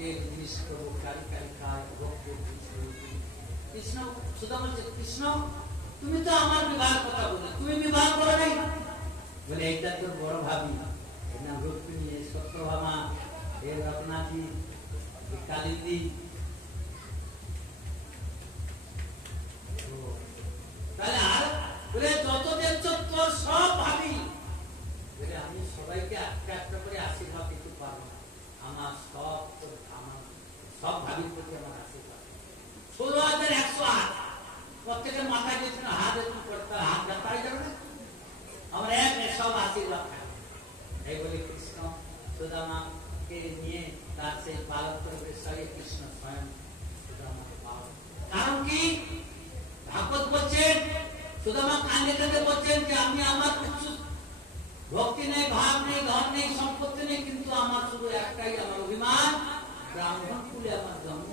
জিনিস করবো, কারি কারি খায়, ভোগ করবো। কৃষ্ণ সুধা বলছে, কৃষ্ণ তুমি তো আমার বিবাহ কথা বলে, তুমি বিবাহ করো নাই? বলে এইটা তোর বড় ভাবি, এর নাম রুক্মিণী, সত্যভামা, এর রত্নাজি, কালিন্দী। তাহলে আর বলে যত দেখছ তোর সব ভাবি। বলে আমি সবাইকে একটা একটা করে আশীর্বাদ দিতে পারবো না, আমার সব ভাবির প্রতি আমার আশীর্বাদ। 16,108 প্রত্যেকের মাথায় দিয়েছিল হাত, এরকম করতে হাত ব্যথা যাবে না, আমার এক সব আশীর্বাদ থাকবে। এই বলে কৃষ্ণ সুদামাকে নিয়ে তার সেই পালক পরিবেশে কৃষ্ণ স্বয়ং সুদামাকে পালন। কারণ কি ভাগবত বলছেন, সুদামা কান্দে কান্দে বলছেন যে আমি আমার কিছু ভক্তি নেই, ভাব নেই, ধন নেই, সম্পত্তি নেই, কিন্তু আমার শুধু একটাই আমার অভিমান, ব্রাহ্মণ কুলে আমার জন্ম,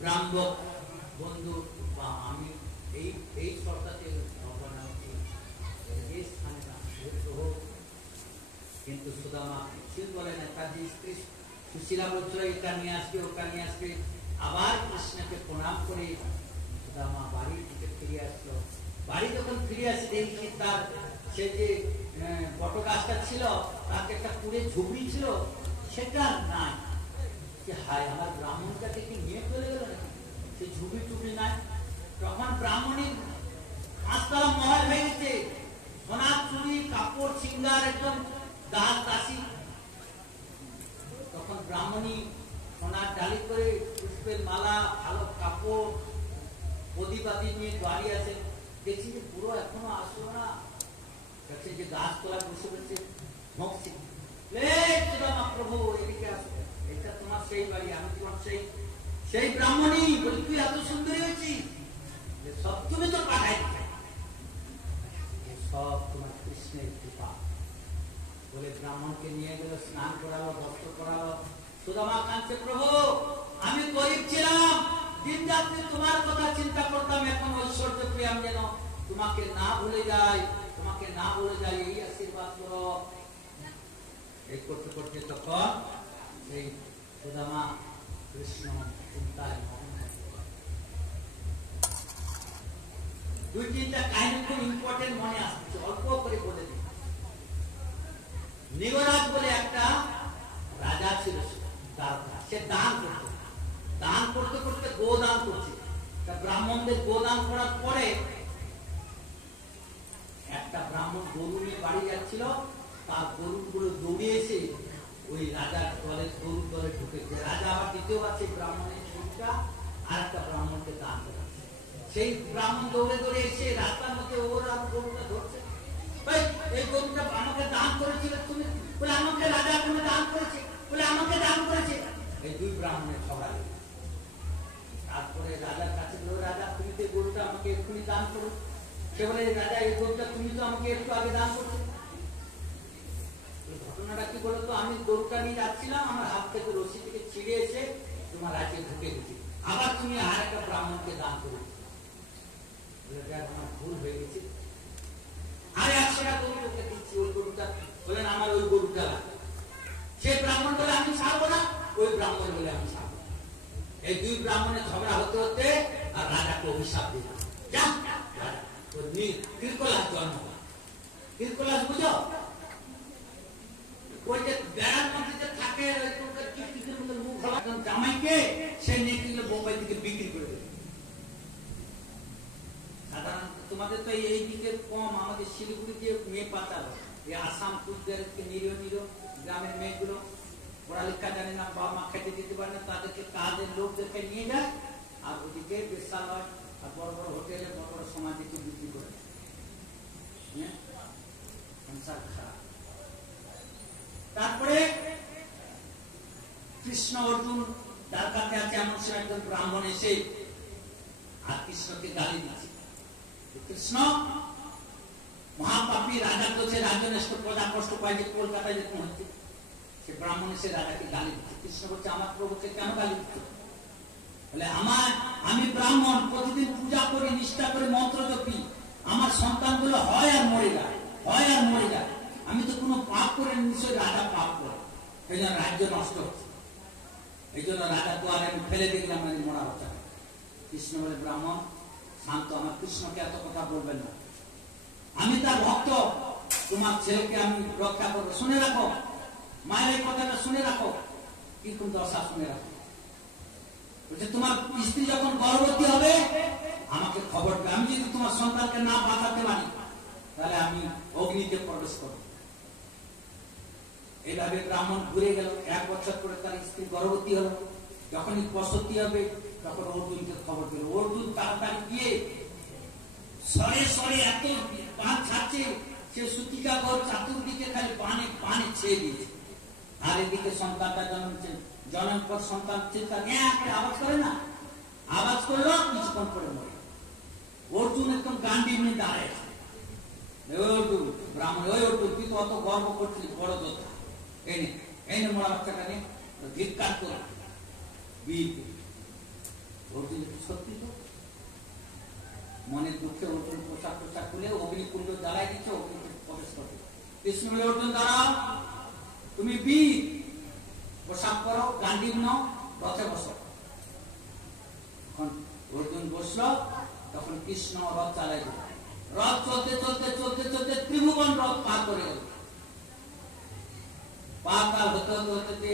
ব্রাহ্মণ বন্ধু বা আমি এই সরকারকে কিন্তু সুদামা কিছুই বলে না। তার যে স্ত্রী সুশীলা বলছিল এটা নিয়ে আসবে, ওটা নিয়ে আসবে, আবার কৃষ্ণকে প্রণাম করে সুদামা বাড়ির দিকে ফিরে আসলো। বাড়ি যখন ফিরে আসে দেখি তার সে যে বট গাছটা ছিল তার একটা পুরে ঝুপড়ি ছিল, সেটা নাই। হায়, আমার ব্রাহ্মণটাকে কি নিয়ে চলে গেল নাকি? সে ঝুপড়ি টুপড়ি নাই। তখন ব্রাহ্মণীর 5 তলা মহল হয়ে গেছে, সোনার চুড়ি, কাপড়, সিঙ্গার, একদম দাস দাসী। তখন ব্রাহ্মণী সোনার ডালি করে পুষ্পের মালা, ভালো কাপড়, প্রদীপাতি নিয়ে বাড়ি আছে। দেখছি যে পুরো এখনো আসলো না, দেখছি যে গাছ তোলা বসে বসে ভক্তি, প্রভু এদিকে আসো, এটা তোমার সেই বাড়ি, আমি তোমার সেই ব্রাহ্মণী। বলি তুই এত সুন্দরী হয়েছিস, সব তুমি তো পাঠাই দিতে, সব তোমার কৃষ্ণের কৃপা। বলে ব্রাহ্মণকে নিয়ে গেল, স্নান করালো, বস্ত্র করালো। সুদামা কাঁদছে, প্রভু আমি গরিব ছিলাম, দিন রাত্রি তোমার কথা চিন্তা করতাম, এখন ঐশ্বর্য প্রিয়াম যেন তোমাকে না ভুলে যাই, তোমাকে না ভুলে যাই, এই আশীর্বাদ করো। এই করতে করতে তখন এই সুদামা কৃষ্ণ চিন্তায় মগ্ন। 2-3টা কাহিনী খুব ইম্পর্টেন্ট মনে আসছে, অল্প করে বলে দিই। নিগরাজ বলে একটা রাজা ছিল, সে দান করতে করতে গোদান করছে। ব্রাহ্মণদের গোদান করার পরে একটা ব্রাহ্মণ গরু নিয়ে বাড়ি যাচ্ছিল, তার গরুগুলো দৌড়ে এসে ওই রাজার গরুর দলে ঢুকেছে। রাজা আবার দ্বিতীয়বার সেই ব্রাহ্মণের গরুটা আর একটা ব্রাহ্মণকে দান করে। সেই ব্রাহ্মণ দৌড়ে দৌড়ে এসে রাস্তার মধ্যে ওরা গরুটা ধরছে, এই গরুটা আমাকে দান করেছিল তুমি? বলে আমাকে রাজা তুমি দান করেছে, বলে আমাকে দান করেছে। এই দুই ব্রাহ্মণের ঝগড়া। তারপরে রাজার কাছে বলল, রাজা তুমি তো গরুটা আমাকে এক্ষুনি দান করো। সে বলে, রাজা এই গরুটা তুমি তো আমাকে একটু আগে দান করছো। ঘটনাটা কি বলতো, আমি গরুটা নিয়ে যাচ্ছিলাম, আমার হাত থেকে রশি থেকে ছিঁড়ে এসে তোমার রাজ্যে ঢুকে গেছি, আবার তুমি আর একটা ব্রাহ্মণকে দান করো। আমার ভুল হয়ে গেছে, আর 100 টাকা গরু তোকে দিচ্ছি, ওই গরুটা। বলেন আমার ওই গরুটা লাগে। সে ব্রাহ্মণ বলে আমি ছাড়বো না, ওই ব্রাহ্মণ বলে আমি ছাড়বো। এই দুই ব্রাহ্মণের ঝগড়া হতে হতে আর রাজাকে অভিশাপ দিল, কিরকলাস জন্ম। কিরকলাস বুঝো, ওই যে বেড়ার মধ্যে যে থাকে মুখ জামাইকে সে নিয়ে কিনলে বোম্বাই থেকে বিক্রি করে দেবে। সাধারণত তোমাদের তো এই দিকে কম, আমাদের শিলিগুড়িতে মেয়ে পাচার, এই আসাম কুচবিহারকে নিরীহ গ্রামের মেয়েগুলো পড়ালেখা জানে না, বাবা মা খেতে দিতে পারে না, তাদেরকে কাজের লোকদেরকে নিয়ে যায়, আর ওদিকে বেশ্যালয় আর বড় বড় হোটেলে বড় বড় সমাধিকে বিক্রি করে। তারপরে কৃষ্ণ অর্জুন যার কাছে আছে, এমন সে একজন ব্রাহ্মণ এসে আর কৃষ্ণকে গালি দিচ্ছে। কৃষ্ণ মহাপাপী, রাজা করছে, রাজনেষ্ট প্রজা কষ্ট পায়, যে কলকাতায় যেরকম হচ্ছে। সে ব্রাহ্মণ এসে রাজাকে গালি দিচ্ছে। কৃষ্ণ বলছে, আমার প্রভুকে কেন গালি দিচ্ছে? বলে আমি ব্রাহ্মণ, প্রতিদিন পূজা করি, নিষ্ঠা করে, মন্ত্র জপি, আমার সন্তানগুলো হয় আর মরে যায়, হয় আর মরে যায়। আমি তো কোনো পাপ করে নিশ্চয় রাজা পাপ করে। এই জন্য রাজ্য নষ্ট হচ্ছে। এই জন্য রাজা দুয়ারে ফেলে দেখলাম মরা বাচ্চা। কৃষ্ণ বলে, ব্রাহ্মণ শান্ত, আমার কৃষ্ণকে এত কথা বলবেন না, আমি তার ভক্ত, তোমার ছেলেকে আমি রক্ষা করবো, শুনে রাখো, মায়ের এই কথাটা শুনে রাখো, কিন্তু দশা শুনে রাখো। বলছে, তোমার স্ত্রী যখন গর্ভবতী হবে আমাকে খবর দেবে, আমি যদি তোমার সন্তানকে না বাঁচাতে পারি তাহলে আমি অগ্নিতে প্রবেশ করব। এইভাবে ব্রাহ্মণ ঘুরে গেল। 1 বছর পরে তার স্ত্রী গর্ভবতী হলো। যখনই প্রসূতি হবে তখন অর্জুনকে খবর দিল। অর্জুন তাড়াতাড়ি গিয়ে সরে সরে এত বান ছাড়ছে, সে সুতিকা ঘর চাতুর্দিকে খালি পানে ছেয়ে দিয়েছে। আর এদিকে সন্তানটা জন্মছে, জন্মের পর সন্তান চিন্তা আওয়াজ করে না, আওয়াজ করলো, কিছুক্ষণ পরে মরে। অর্জুন একদম গান্ডি নিয়ে দাঁড়ায়। অর্জুন ব্রাহ্মণ, ওই অর্জুন তুই তো অত গর্ব করছিলি, বড় যোদ্ধা, এই নে মরা বাচ্চাটা নিয়ে ধিক্কার করে বীর। অর্জুন সত্যি তো মনের দুঃখে অর্জুন পোশাক খুলে অগ্নিকুণ্ড জ্বালায় দিচ্ছে, অগ্নিতে প্রবেশ করবে। কৃষ্ণ বলে, অর্জুন দাঁড়াও, তুমি বীর, পোশাক করো, গান্ডি নাও, রথে বসো। অর্জুন বসলো, তখন কৃষ্ণ রথ চালাই দিল। রথ চলতে চলতে চলতে চলতে ত্রিভুবন রথ পার করে গেল। পার হতে হতে হতে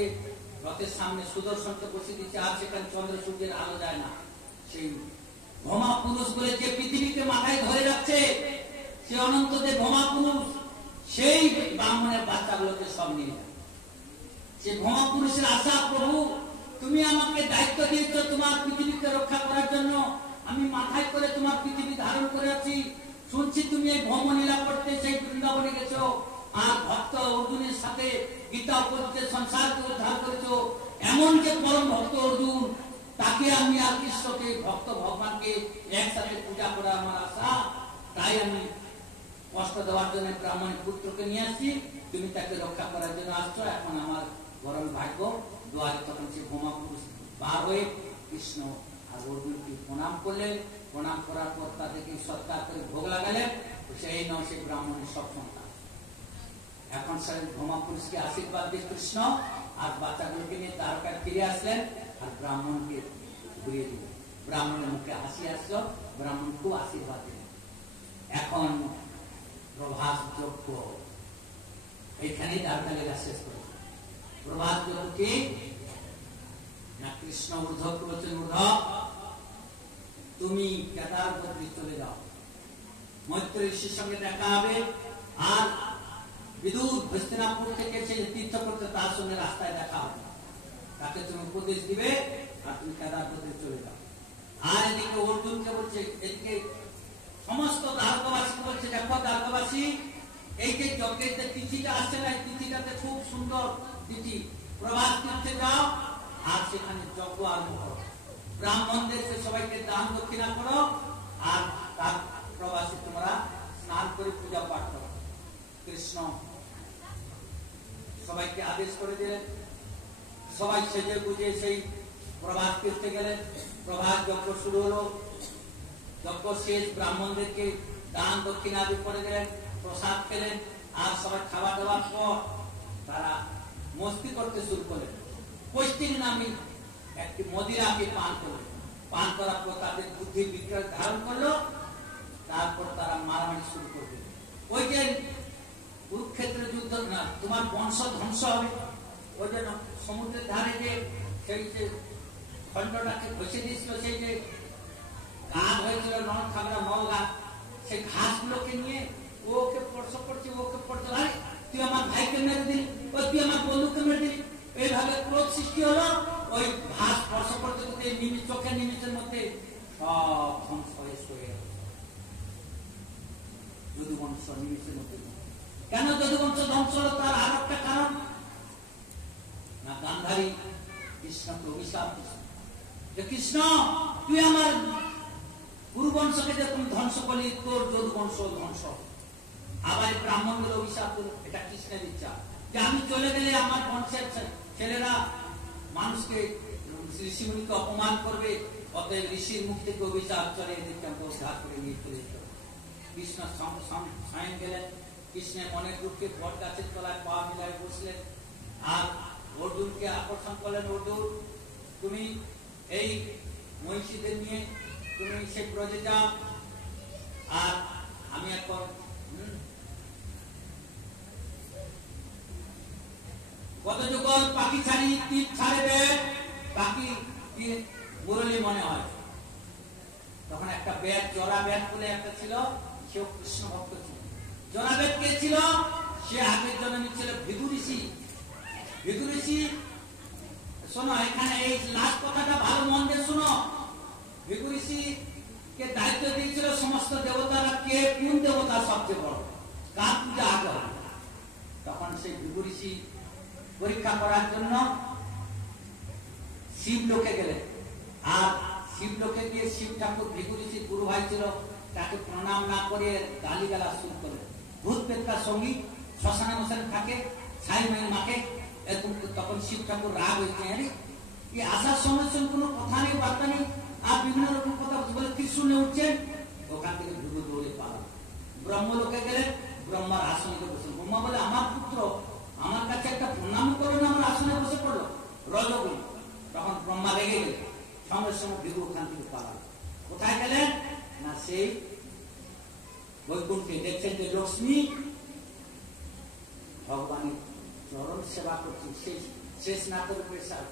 রথের সামনে সুদর্শনকে বসে দিচ্ছে, আর সেখানে চন্দ্র সূর্যের আলো যায় না। সেই ভোমা পুরুষ বলে যে পৃথিবীকে মাথায় ধরে রাখছে, সে অনন্তদেব ভোমা পুরুষ, সেই ব্রাহ্মণের বাচ্চাগুলোকে সব নিয়ে যায়। সে ভোমা পুরুষের আশা, প্রভু তুমি আমাকে দায়িত্ব দিয়েছ তোমার পৃথিবীকে রক্ষা করার জন্য, আমি মাথায় করে তোমার পৃথিবী ধারণ করে আছি। শুনছি তুমি এই ভ্রমলীলা করতে সেই বৃন্দাবনে গেছো, আর ভক্ত অর্জুনের সাথে গীতা উপদেশে সংসারকে উদ্ধার করেছো। এমন যে পরম ভক্ত অর্জুন, তাকে আমি আর কৃষ্ণকে, ভক্ত ভগবানকে একসাথে পূজা করা আমার আশা, তাই আমি কষ্ট দেওয়ার জন্য ব্রাহ্মণের পুত্রকে নিয়ে আসছি, তুমি তাকে রক্ষা করার জন্য আসছো। এখন আমার বরং ভাগ্য দুয়ারে। তখন সে বোমা পুরুষ বার হয়ে কৃষ্ণ আর অর্জুনকে প্রণাম করলেন। প্রণাম করার পর তাদেরকে সৎকার করে ভোগ লাগালেন। সেই নয় সে ব্রাহ্মণের সব সন্তান। এখন সে বোমা পুরুষকে আশীর্বাদ দিয়ে কৃষ্ণ আর বাচ্চাগুলোকে নিয়ে দ্বারকায় ফিরে আসলেন, আর ব্রাহ্মণকে ঘুরিয়ে দিলেন। ব্রাহ্মণের মুখে হাসি আসলো, ব্রাহ্মণ খুব আশীর্বাদ দিলেন। এখন প্রভাস যজ্ঞ এইখানেই দ্বারকা লীলা শেষ করে। প্রভাস যজ্ঞ কি না, কৃষ্ণ ঊর্ধ্বকে বলছেন, ঊর্ধ্ব তুমি কেদারগতি চলে যাও, মৈত্র ঋষির সঙ্গে দেখা হবে, আর বিদুর হস্তিনাপুর থেকে সে তীর্থ করতে তার সঙ্গে রাস্তায় দেখা হবে, তাকে তুমি উপদেশ দিবে, আর তুমি কেদারগতি চলে যাও। আর এদিকে অর্জুনকে বলছে, এদিকে সমস্ত দ্বারকাবাসীকে বলছে, দেখো দ্বারকাবাসী, এই যে যজ্ঞের যে তিথিটা আসছে না, এই তিথিটাতে খুব সুন্দর তিথি, প্রভাস তীর্থে যাও, আর সেখানে যজ্ঞ আরম্ভ করো, ব্রাহ্মণদেরকে সবাইকে দান দক্ষিণা করো, আর তার প্রবাসী তোমরা স্নান করে পূজা পাঠ করো। কৃষ্ণ সবাইকে আদেশ করে দিলেন। সবাই সেজে বুঝে সেই প্রভাস তীর্থে গেলেন। প্রভাস যজ্ঞ শুরু হলো। যজ্ঞ শেষ, ব্রাহ্মণদেরকে দান দক্ষিণা আদি করে দিলেন, প্রসাদ খেলেন, আর সবাই খাওয়া দাওয়ার পর তারা মস্তি করতে শুরু করলেন। পৈষ্টিক নামে একটি মদিরাকে পান করলেন। পান করার পর তাদের বুদ্ধি বিক্রয় ধারণ করলো। তারপর তারা মারামারি শুরু করবে। ওই যে কুরুক্ষেত্রের যুদ্ধ না, তোমার বংশ ধ্বংস হবে, ওই জন্য সমুদ্রের ধারে যে সেই যে খণ্ডটাকে ঘষে দিয়েছিল, সেই যে গাছ হয়েছিল নল খাগড়া নল গাছ, সেই ঘাসগুলোকে নিয়ে ওকে স্পর্শ করছে, ওকে পড়ছে, আরে তুই আমার ভাইকে মেরে দিলি, ওই তুই আমার বন্ধুকে মেরে দিলি, এইভাবে ক্রোধ সৃষ্টি হলো। ওই ঘাস স্পর্শ করতে করতে চোখের নিমিষের মধ্যে সব ধ্বংস হয়ে শুয়ে গেল। যদুবংশ নিমিষের মধ্যে। কেন যদুবংশ ধ্বংস হলো? তার আর একটা কারণ না, গান্ধারী কৃষ্ণকে অভিশাপ দিয়েছে যে কৃষ্ণ তুই আমার গুরুবংশকে যে তুমি ধ্বংস করলি, তোর যদুবংশ ধ্বংস। আবার ব্রাহ্মণদের অভিশাপ দিল, এটা কৃষ্ণের ইচ্ছা যে আমি চলে গেলে আমার বংশের ছেলেরা মানুষকে, ঋষিমুনিকে অপমান করবে, অতএব ঋষির মুখ থেকে অভিশাপ চলে এদেরকে আমরা উদ্ধার করে নিয়ে চলে যেত। কৃষ্ণ স্বয়ং গেলেন। কৃষ্ণের মনের দুঃখে বট গাছের তলায় পা মিলায় বসলেন, আর অর্জুনকে আকর্ষণ করলেন, অর্জুন তুমি এই মহিষীদের নিয়ে তুমি সে ব্রজে যাও, আর আমি এখন কত যুগল পাখি ছাড়ি তীর ছাড়বে, পাখি মুরলী মনে হয়। তখন একটা বেদ, জরা বেদ বলে একটা ছিল, সেও কৃষ্ণ ভক্ত ছিল। জরা বেদ কে ছিল? সে আগের জন্মে ছিল ভৃগু ঋষি। ভৃগু ঋষি, শোনো এখানে এই লাস্ট কথাটা ভালো মন দিয়ে শোনো। ভৃগু ঋষি কে দায়িত্ব দিয়েছিল সমস্ত দেবতারা কে কোন দেবতা সবচেয়ে বড়, কার পূজা আগে হবে। তখন সেই ভৃগু ঋষি পরীক্ষা করার জন্য শিব লোকে গেলেন, আর শিব লোকে গিয়ে শিব ঠাকুর ভৃগু ঋষির গুরু ভাই ছিল, তাকে প্রণাম না করে গালিগালা শুরু করলেন। ভূত পেত্তার সঙ্গী শ্মশানে মশানে থাকে, ছাই মাই মাকে। তখন শিব ঠাকুর রাগ হয়েছে, আরে এই আসার সময় কোনো কথা নেই, বার্তা নেই, আর বিভিন্ন রকম কথা বলে ত্রিশূলে উঠছেন। ওখান থেকে ভৃগু দৌড়ে পালাম, ব্রহ্মলোকে গেলেন, ব্রহ্মার আসনে বসে। ব্রহ্মা বলে আমার পুত্র আমার কাছে একটা প্রণাম করে না, আমার আসনে বসে পড়লো রজগুণ। তখন ব্রহ্মা রেগে গেলেন, সঙ্গে সঙ্গে ভৃগু ওখান থেকে পালাম। কোথায় গেলেন না সেই বৈকুণ্ঠে। দেখছেন যে লক্ষ্মী ভগবানের চরণ সেবা করছে, শেষ না করে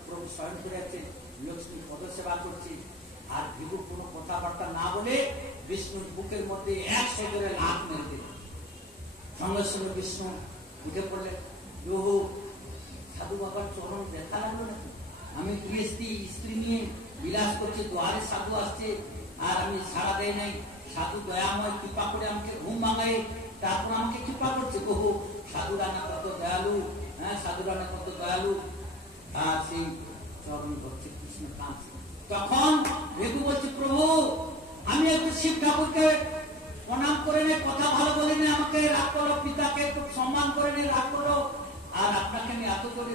প্রভু স্বয়ং করে যাচ্ছেন, লক্ষ্মী পদ সেবা করছে। আর ভৃগু কোনো কথাবার্তা না বলে বিষ্ণুর বুকের মধ্যে 100 করে লাফ মেরে দিল। সঙ্গে সঙ্গে বিষ্ণু উঠে পড়লেন, প্রভু সাধু বাবার চরণ দেখা লাগলো নাকি? আমি স্ত্রী নিয়ে বিলাস করছি, দুয়ারে সাধু আসছে আর আমি সাড়া দেয় নাই। সাধু দয়াময় কৃপা করে আমাকে ঘুম ভাঙায়, তারপর আমাকে কৃপা করছে। বহু সাধুরা না কত দয়ালু, হ্যাঁ সাধুরা না কত দয়ালু। আর সেই চরণ ধরছে, কৃষ্ণ কাঁদছে। তখন ভৃগু বলছে, প্রভু আমি একটু শিব ঠাকুরকে প্রণাম করে নে, কথা ভালো বলে নে, আমাকে রাগ করো, পিতাকে খুব সম্মান করে নে, রাগ করো, আর আপনাকে আমি এত করে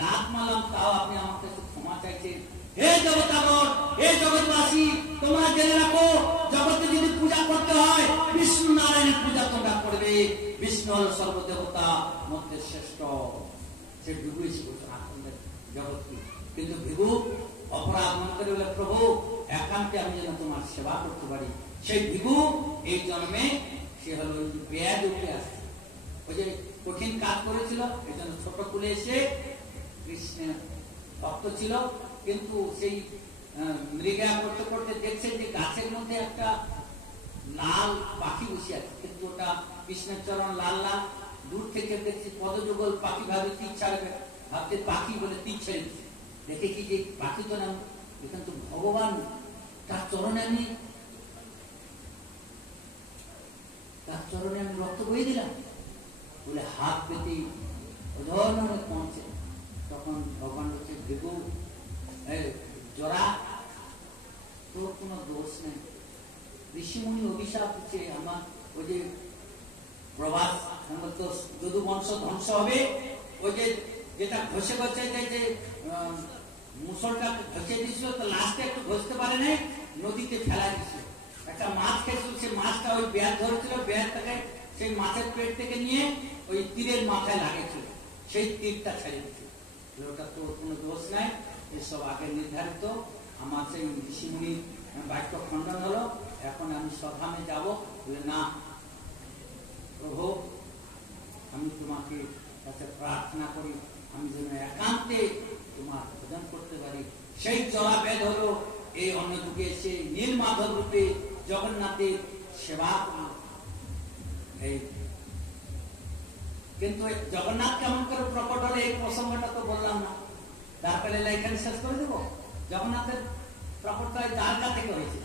লাভ মারলাম, তাও আপনি আমাকে একটু ক্ষমা চাইছেন। হে দেবতাগণ, হে জগৎবাসী, তোমরা জেনে রাখো, জগতে যদি পূজা করতে হয় বিষ্ণু নারায়ণের পূজা তোমরা করবে। বিষ্ণু হল সর্বদেবতা মধ্যে শ্রেষ্ঠ। সে ভৃগু এসে ঘোষণা করলেন জগৎকে। কিন্তু ভৃগু অপরাধ মনে করে বলে, প্রভু একান্তে আমি যেন তোমার সেবা করতে পারি। সেই ভৃগু এই জন্মে সে হলো বেদ উঠে আসছে, ওই যে কঠিন কাজ করেছিল, এই জন্য ছোট কুলে এসে কৃষ্ণের ভক্ত ছিল। কিন্তু সেই মৃগা করতে করতে দেখছে যে গাছের মধ্যে একটা লাল পাখি বসে আছে, কিন্তু ওটা কৃষ্ণের চরণ লাল লাল। দূর থেকে দেখছি পদযুগল পাখি, ভাবে তীর ছাড়বে, ভাবতে পাখি বলে তীর ছেড়ে দিচ্ছে। দেখে কি যে পাখি তো না, এখানে তো ভগবান, তার চরণে আমি রক্ত বয়ে দিলাম বলে হাত পেতে অধর্মে পৌঁছে। তখন ভগবান হচ্ছে, ভৃগু জরা তোর কোনো দোষ নেই, ঋষিমুনি অভিশাপ হচ্ছে আমার। ওই যে প্রভাস যদু বংশ ধ্বংস হবে, ওই যে যেটা ঘষে ঘষে যে মুসলটা ঘষে দিয়েছিল, তো লাস্টে একটু ঘষতে পারে নাই, নদীতে ফেলা দিয়েছিল। একটা মাছ খেয়েছিল, সেই মাছটা ওই ব্যাগ ধরেছিল, ব্যাগটাকে সেই মাছের পেট থেকে নিয়ে ওই তীরের মাথায় লাগিয়েছিল, সেই তীরটা ছেড়ে দিয়েছিল। ওটা তোর কোনো দোষ নাই, এসব আগে নির্ধারিত। আমার সেই ঋষিমুনি বাক্য খণ্ডন হলো, এখন আমি সভামে যাবো। বলে না প্রভু, আমি তোমাকে কাছে প্রার্থনা করি, আমি যেন একান্তে তোমার ভোজন করতে পারি। সেই জলা বেদ হলো এই অন্য যুগে এসে নীল মাধব রূপে জগন্নাথের সেবা করল। এই কিন্তু জগন্নাথ কেমন করে প্রকট হলে এই প্রসঙ্গটা তো বললাম না, তারপরে এখানে শেষ করে দেবো। জগন্নাথের প্রকট হয় দ্বারকা থেকে হয়েছে,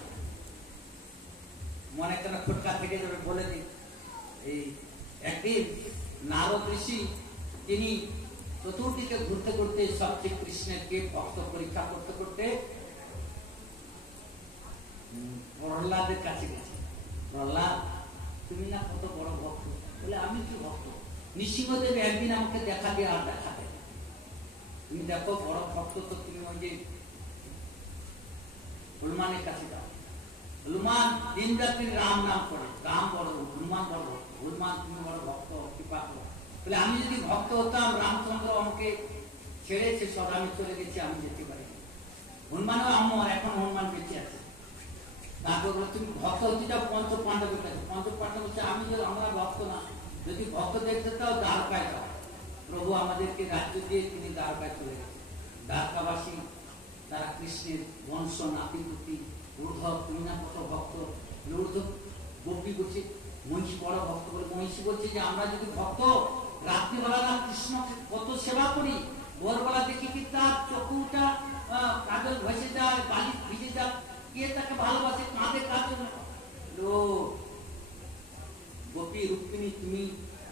মনে কেন ফুটকা থেকে যাবে বলে দিই। এই একদিন নারদ ঋষি, তিনি চতুর্দিকে ঘুরতে ঘুরতে সবচেয়ে কৃষ্ণেরকে ভক্ত পরীক্ষা করতে করতে প্রহ্লাদের কাছে গেছে। প্রহ্লাদ, তুমি না কত বড় ভক্ত। বলে আমি কি ভক্ত? নৃসিংহদেব একদিন আমাকে দেখা দিয়ে আর দেখা দেয়। তুমি দেখো বড় ভক্ত তো তুমি ওই যে হনুমানের কাছে যাও। হনুমান দিন রাত্রি রাম নাম করে, রাম বড়, হনুমান বড় ভক্ত। হনুমান তুমি বড় ভক্ত, কৃপা করো। বলে আমি যদি ভক্ত হতাম, রামচন্দ্র আমাকে ছেড়েছে সব, আমি চলে গেছি, আমি যেতে পারি। হনুমানও আমার, এখন হনুমান বেঁচে আছে। তারপর তুমি ভক্ত হচ্ছে যাও পঞ্চ পাণ্ডবের কাছে। পঞ্চ পাণ্ডব বলছে আমি যদি, আমরা ভক্ত না, যদি ভক্ত দেখতে চাও দ্বারকায় যাও। প্রভু আমাদেরকে রাজ্য দিয়ে তিনি দ্বারকায় চলে গেছেন। দ্বারকাবাসী তারা কৃষ্ণের বংশ, নাতিপুতি, ঊর্ধ্ব কন্যাপত ভক্ত। ঊর্ধ্ব গোপী বলছে মহিষী বড় ভক্ত বলে, মহিষী বলছে যে আমরা যদি ভক্ত, রাত্রিবেলা না কৃষ্ণকে কত সেবা করি, ভোরবেলা দেখি কি তার চকুটা কাজল ভেসে যায়, বালি ভিজে যায়, কে তাকে ভালোবাসে, কাঁদে কাজল। গোপী রুক্মিণী তুমি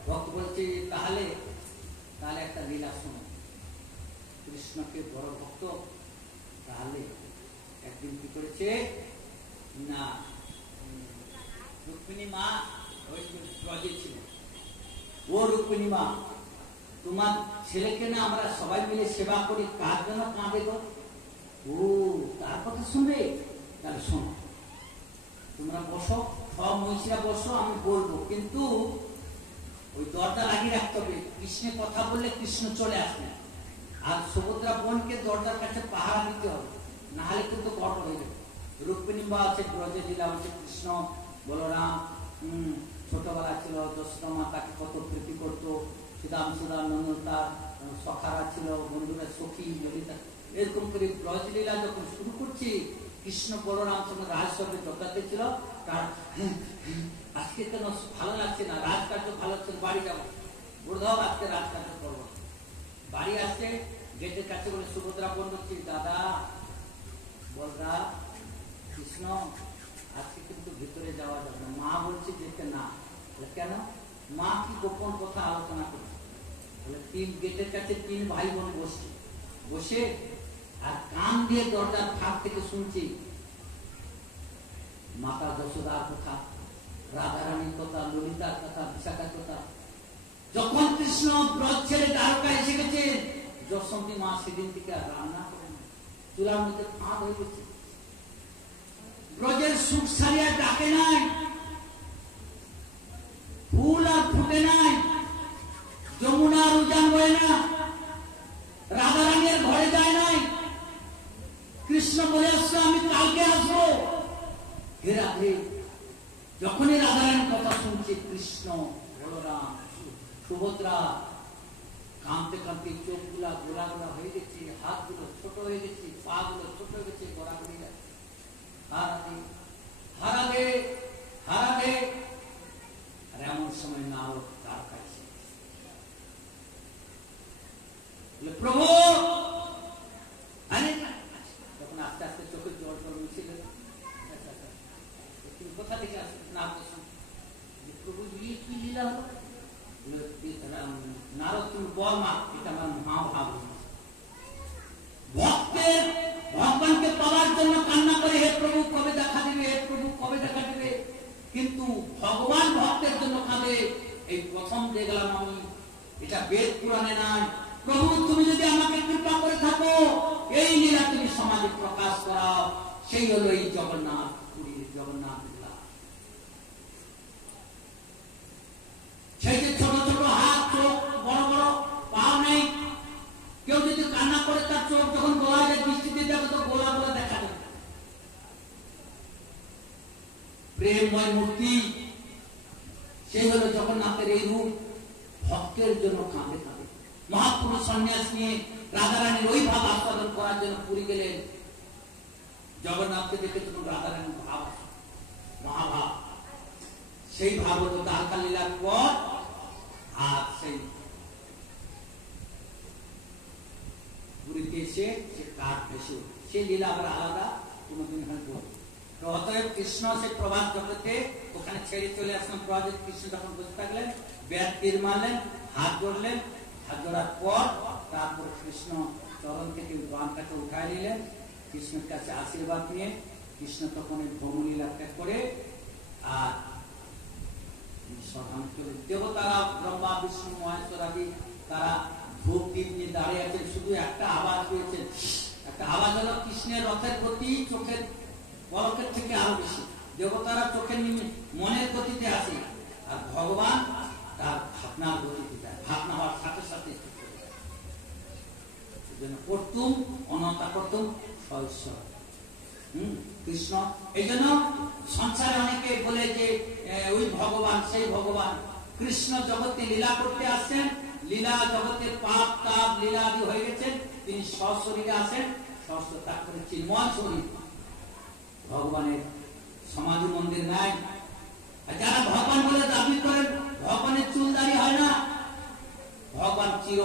ভক্ত বলছে, তাহলে তাহলে একটা লীলা শোনো, কৃষ্ণকে বড় ভক্ত। তাহলে একদিন কি করেছে না, রুক্মিণী মা ওই ব্রজে ছিল, ও রুক্মিণী মা তোমার ছেলেকে না আমরা সবাই মিলে সেবা করি, কার জন্য কাঁদে গো? ও তার কথা শুনবে? তাহলে শোনো, তোমরা বসো, সব মহিষীরা বসো, আমি বলবো, কিন্তু ওই দরজা লাগিয়ে রাখতে হবে। কৃষ্ণের কথা বললে কৃষ্ণ চলে আসবে, আর সুভদ্রা বোনকে দরজার কাছে পাহারা দিতে হবে, না হলে কিন্তু গড়বড় হয়ে যাবে। রুক্মিণী মা আছে ব্রজে লীলা হচ্ছে, কৃষ্ণ বলরাম ছোটবেলা ছিল, যশোদা তাকে কত প্রীতি করতো, সুদাম নন্দতা সখারা ছিল, বন্ধুরা সখী ললিতা, এরকম করে ব্রজ লীলা যখন শুরু করছি, কৃষ্ণ বলরাম সঙ্গে রাজসভে যোগাতে ছিল, তার আজকে কেন ভালো লাগছে না, রাজকার্য ভালো হচ্ছে, বাড়ি যাবো, বুড়ধাও আজকে রাজকার্য করবো। বাড়ি আসছে, গেটের কাছে বলে সুভদ্রা বোন বলছি, দাদা বলরা কৃষ্ণ আজকে কিন্তু ভিতরে যাওয়া যাবে না। মা বলছে যেতে না। কেন? মা কি গোপন কথা আলোচনা করছে? বলে তিন গেটের কাছে তিন ভাই বোন বসছে, বসে আর কান দিয়ে দরজার ফাঁক থেকে শুনছি মাতা যশোদার কথা, রাধারানীর কথা, ললিতার কথা, বিশাখার কথা। যখন কৃষ্ণ ব্রজ ছেড়ে দ্বারকা এসে গেছে, যশোমতী মা সেদিন থেকে আর রান্না করে না, চুলার মধ্যে ফাঁদ হয়ে গেছে। ব্রজের সুখ সারিয়া ডাকে নাই, ফুল আর ফুটে নাই, যমুনার উজান বয় না, রাধারানীর ঘরে যায় নাই। কৃষ্ণ বলে আসছে আমি কালকে আসবো। হে রাধে, যখনই রাধারানীর কথা শুনছে, কৃষ্ণ বলরাম সুভদ্রা কাঁদতে কাঁদতে চোখগুলা গোলা গোলা হয়ে গেছে, হাতগুলো ছোট হয়ে গেছে, পা গুলো ছোট হয়ে গেছে, গড়াগড়ি যাচ্ছে, হারাধে হারাধে হারাধে। আর এমন সময় নারদ তার কাছে প্রভু, তখন আস্তে আস্তে চোখের জল জল মিছিল, তুমি কোথা থেকে আসবে? প্রভু কি লীলা হলো? নারদ তুমি বল মা, এটা আমার মহাভাব। ভক্তের ভগবানকে পাওয়ার জন্য কান্না করে, হে প্রভু কবে দেখা দিবে, হে প্রভু কবে দেখা দিবে। কিন্তু ভগবান ভক্তের জন্য কাঁদে। এই প্রথম দেখলাম আমি, এটা বেদ পুরাণে নাই। প্রভু তুমি যদি আমাকে কৃপা করে থাকো, এই লীলা তুমি সমাজে প্রকাশ করাও, সেই হলো এই জগন্নাথ পুরীর জগন্নাথ লীলা। সেই যে ছোট ছোট হাত, চোখ বড় বড়, পাও নেই, কেউ যদি কান্না করে তার চোখ যখন গোলা যায়, বৃষ্টিতে যাবে তো গোলা গোলা দেখা যাবে। প্রেমময় মূর্তি, সেই হলো জগন্নাথের এই রূপ। ভক্তের জন্য কাঁদে কাঁদে মহাপুরুষ সন্ন্যাস নিয়ে রাধারানীর ওই ভাব আস্বাদন করার জন্য পুরী গেলেন। জগন্নাথকে দেখে তখন রাধারানীর ভাব, মহাভাব, সেই ভাব হতো দ্বারকা লীলার পর। আর সেই পুরীতে এসে সে কাঠ ভেসে, সেই লীলা আবার আলাদা কোনোদিন এখানে বলবো। অতএব কৃষ্ণ সে প্রভাত জগতে ওখানে ছেড়ে চলে আসলেন। প্রভাতে কৃষ্ণ যখন বসে থাকলেন, ব্যাট তীর মারলেন, হাত ধরলেন, হাত ধরার পর তারপর কৃষ্ণ চরণ থেকে বাম কাছে উঠায় নিলেন, কৃষ্ণের কাছে আশীর্বাদ নিয়ে কৃষ্ণ তখন এই ভ্রমলীলা ত্যাগ করে আর দেবতারা ব্রহ্মা বিষ্ণু মহেশ্বর আদি তারা ধূপ দীপ নিয়ে দাঁড়িয়ে আছেন। শুধু একটা আওয়াজ পেয়েছেন, একটা আওয়াজ হলো কৃষ্ণের রথের গতি চোখের পলকের থেকে আরো বেশি। দেবতারা চোখের মনের গতিতে আসে, আর ভগবান তার ভাবনার গতিতে যায়, ভাবনা হওয়ার সাথে সাথে করতুম অনতা করতুম সহস্র। কৃষ্ণ এই জন্য সংসারে অনেকে বলে যে ওই ভগবান সেই ভগবান। কৃষ্ণ জগতে লীলা করতে আসছেন, লীলা জগতে পাপ তাপ লীলা আদি হয়ে গেছেন, তিনি সশরীরে আসেন, সহস্র ত্যাগ করে চিন্ময় শরীর ভগবানের সমাধি মন্দির নাই। যারা ভগবান বলে দাবি করেন, ভগবানের চুলদারি হয় না, ভগবান চির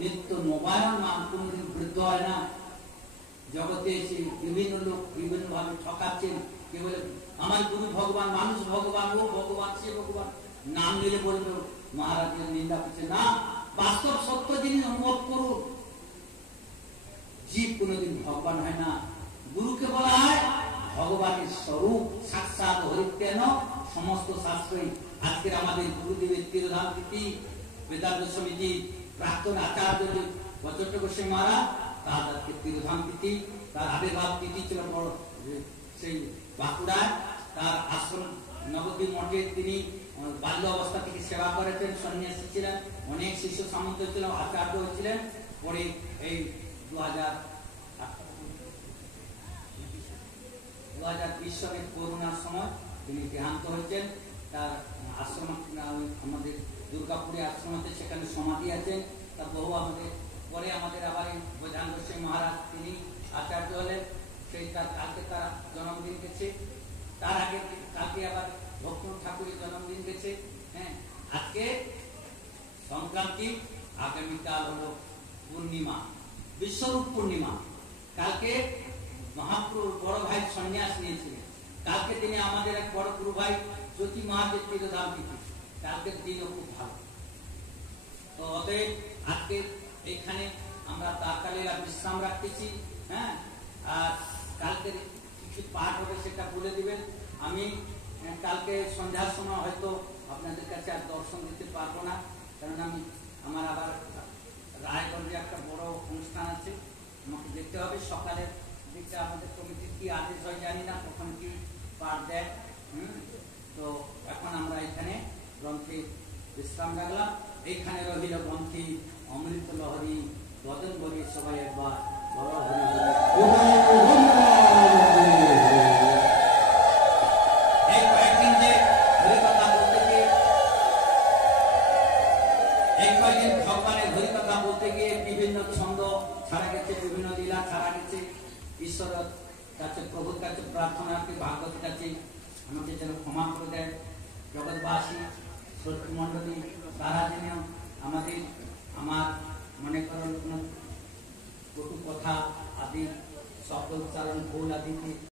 নিত্য নবায়ন মান, কোনদিন বৃদ্ধ হয় না। জগতে এসে বিভিন্ন লোক বিভিন্ন ভাবে ঠকাচ্ছেন, কে বলে আমার গুরু ভগবান, মানুষ ভগবান, ও ভগবান, সে ভগবান, নাম নিলে বলবে মহারাজের নিন্দা করছে না। বাস্তব সত্য জিনিস অনুভব করুন। জীব কোনদিন ভগবান হয় না। গুরুকে বলা হয় ভগবানের স্বরূপ, সাক্ষাৎ হরিতেন সমস্ত শাস্ত্রই। আজকের আমাদের গুরুদেবের তিরোধান তিথি, বেদান্ত সমিতি প্রাক্তন আচার্য বচট্ট গোস্বামী মহারাজ, তার আজকে তিরোধান তিথি। তার আবির্ভাব তিথি ছিল সেই বাঁকুড়ায়। তার আশ্রম নবদ্বীপ মঠে তিনি বাল্য অবস্থা থেকে সেবা করেছেন, সন্ন্যাসী ছিলেন, অনেক শিষ্য সামন্ত ছিল, আচার্য হয়েছিলেন। পরে এই 2020 সালের করোনার সময় তিনি দেহান্ত হয়েছেন। তার আশ্রম আমাদের দুর্গাপুরে আশ্রম আছে, সেখানে সমাধি আছে। তার বহু আমাদের পরে আমাদের আবার বৈধান গোস্বামী মহারাজ তিনি আচার্য হলেন। সেই তার কালকে তার জন্মদিন গেছে, তার আগে কালকে আবার ভক্ত ঠাকুরের জন্মদিন গেছে। হ্যাঁ, আজকে সংক্রান্তি, আগামীকাল হলো পূর্ণিমা, বিশ্বরূপ পূর্ণিমা। কালকে মহাপ্রভুর বড় ভাই সন্ন্যাস নিয়েছিলেন। কালকে তিনি আমাদের এক বড় গুরু ভাই জ্যোতি মহাদেব তিরোধান তিথি। কালকের দিনও খুব ভালো। তো অতএব আজকে এখানে আমরা তাকালীলা বিশ্রাম রাখতেছি। হ্যাঁ, আর কালকের কিছু পাঠ হবে সেটা বলে দিবেন। আমি কালকে সন্ধ্যার সময় হয়তো আপনাদের কাছে আর দর্শন দিতে পারবো না, কারণ আমি আমার আবার রায়গঞ্জে একটা বড় অনুষ্ঠান আছে, আমাকে যেতে হবে। সকালের দিকটা আমাদের কমিটির কি আদেশ হয় জানি না, কখন কি পাঠ দেয়। তো এখন আমরা এখানে গ্রন্থে বিশ্রাম রাখলাম। এইখানে রহিল গ্রন্থি অমৃত লহরী বদন বলি, সবাই একবার বড় হরি হরি। এই কয়েকদিন যে হরিকথা বলতে গিয়ে, এই কয়েকদিন ভগবানের হরিকথা বলতে গিয়ে বিভিন্ন ছন্দ ছাড়া গেছে, বিভিন্ন লীলা ছাড়া গেছে। ঈশ্বরের কাছে, প্রভুর কাছে প্রার্থনা করি, ভাগবতের কাছে আমাকে যেন ক্ষমা করে দেয়। জগৎবাসী শ্রোতৃমণ্ডলী তারা যেন আমাদের আমার মনে করেন কোন কটু কথা আদি শব্দ উচ্চারণ ভুল আদিতে